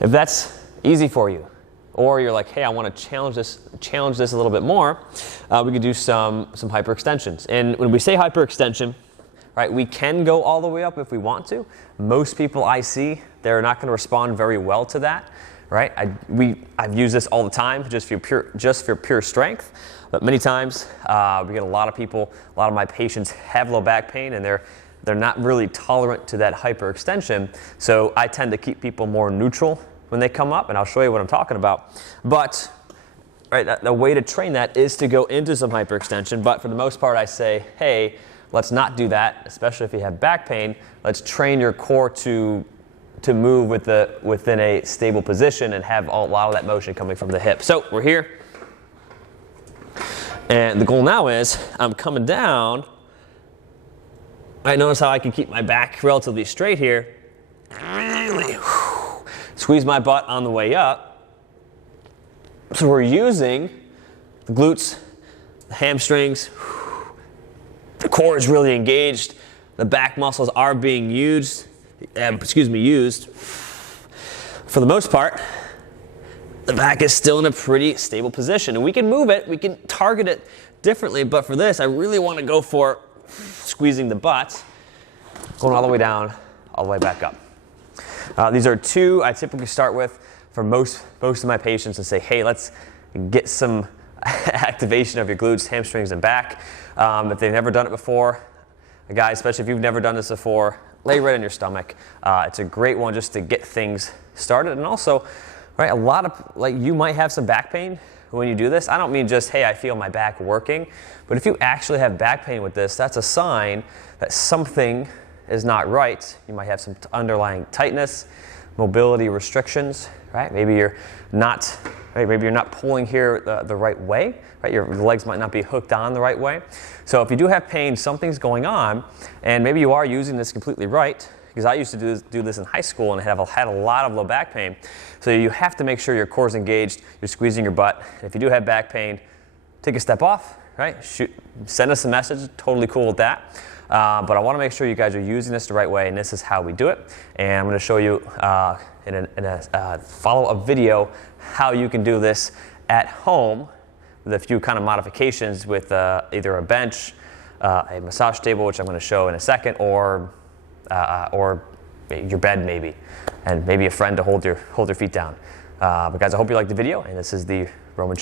If that's easy for you, or you're like, hey, I want to challenge this a little bit more, we could do some hyperextensions. And when we say hyperextension, right, we can go all the way up if we want to. Most people I see, they're not going to respond very well to that, right? I've used this all the time just for pure strength, but many times we get a lot of my patients have low back pain and they're not really tolerant to that hyperextension. So I tend to keep people more neutral when they come up, and I'll show you what I'm talking about. But right, the way to train that is to go into some hyperextension, but for the most part I say, hey, let's not do that, especially if you have back pain. Let's train your core to move within a stable position and have a lot of that motion coming from the hip. So we're here, and the goal now is I'm coming down. I notice how I can keep my back relatively straight here. Really squeeze my butt on the way up. So we're using the glutes, the hamstrings. The core is really engaged. The back muscles are being used. For the most part, the back is still in a pretty stable position. And we can move it, we can target it differently, but for this, I really want to go for squeezing the butt, going all the way down, all the way back up. These are two I typically start with for most of my patients and say, hey, let's get some activation of your glutes, hamstrings, and back. If they've never done it before, guys, especially if you've never done this before, lay right on your stomach. It's a great one just to get things started. And also, right, a lot of, you might have some back pain when you do this. I don't mean just, hey, I feel my back working, but if you actually have back pain with this, that's a sign that something is not right. You might have some underlying tightness, mobility restrictions, right? Maybe you're not pulling here the right way, right? Your legs might not be hooked on the right way. So if you do have pain, something's going on, and maybe you are using this completely right, because I used to do this in high school and had a lot of low back pain. So you have to make sure your core's engaged, you're squeezing your butt. If you do have back pain, take a step off, right? Send us a message, totally cool with that. But I want to make sure you guys are using this the right way, and this is how we do it. And I'm going to show you in a follow-up video how you can do this at home with a few kind of modifications with either a bench, a massage table, which I'm going to show in a second, or your bed maybe, and maybe a friend to hold your feet down. But guys, I hope you liked the video, and this is the Roman Chair.